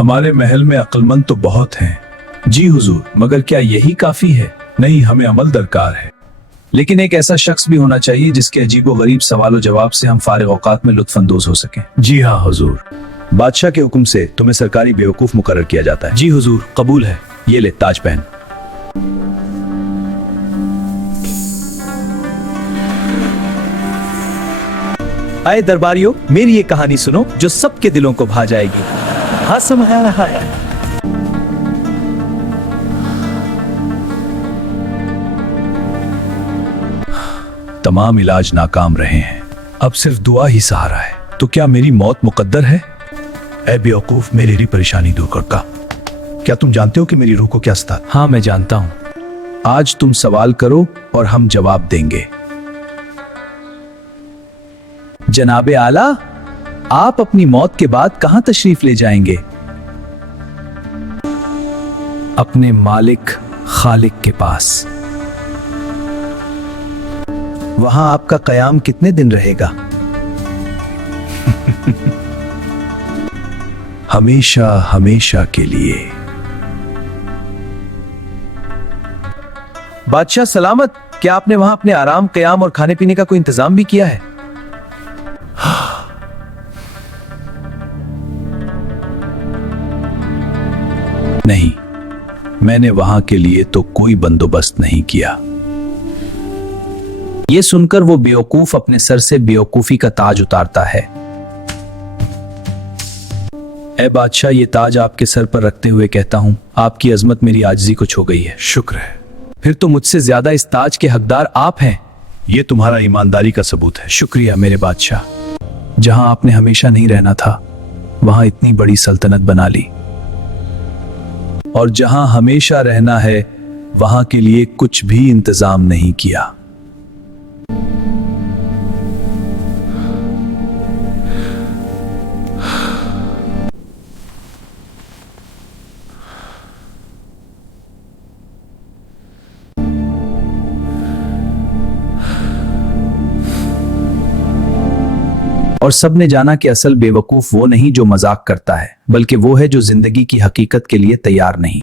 हमारे महल में अक्लमंद तो बहुत हैं। जी हुजूर, मगर क्या यही काफी है? नहीं, हमें अमल दरकार है। लेकिन एक ऐसा शख्स भी होना चाहिए जिसके अजीबो गरीब सवालों जवाब से हम फारिग औकात में लुत्फअंदोज हो सकें। जी हाँ हुजूर। बादशाह के हुक्म से तुम्हें सरकारी बेवकूफ मुकर्रर किया जाता है। जी हुजूर, कबूल है। ये ले ताज पहन। आए दरबारियों, मेरी ये कहानी सुनो जो सबके दिलों को भा जाएगी। हाँ समझा रहा है। तमाम इलाज नाकाम रहे हैं, अब सिर्फ दुआ ही सहारा है। तो क्या मेरी मौत मुकद्दर है? ऐ बेवकूफ, मेरी परेशानी दूर कर का। क्या तुम जानते हो कि मेरी रूह को क्या सता? हाँ, मैं जानता हूँ। आज तुम सवाल करो और हम जवाब देंगे। जनाबे आला, आप अपनी मौत के बाद कहां तशरीफ ले जाएंगे? अपने मालिक खालिक के पास। वहां आपका कयाम कितने दिन रहेगा? हमेशा हमेशा के लिए। बादशाह सलामत, क्या आपने वहां अपने आराम, कयाम और खाने पीने का कोई इंतजाम भी किया है? नहीं, मैंने वहां के लिए तो कोई बंदोबस्त नहीं किया। ये सुनकर वो बेवकूफ अपने सर से बेवकूफी का ताज उतारता है। ऐ बादशाह, ये ताज आपके सर पर रखते हुए कहता हूं, आपकी अजमत मेरी आजिज़ी को छू गई है। शुक्र है। फिर तो मुझसे ज्यादा इस ताज के हकदार आप हैं। ये तुम्हारा ईमानदारी का सबूत है। शुक्रिया मेरे बादशाह। जहां आपने हमेशा नहीं रहना था, वहां इतनी बड़ी सल्तनत बना ली। और जहां हमेशा रहना है, वहां के लिए कुछ भी इंतजाम नहीं किया। और सबने जाना कि असल बेवकूफ वो नहीं जो मजाक करता है, बल्कि वो है जो जिंदगी की हकीकत के लिए तैयार नहीं।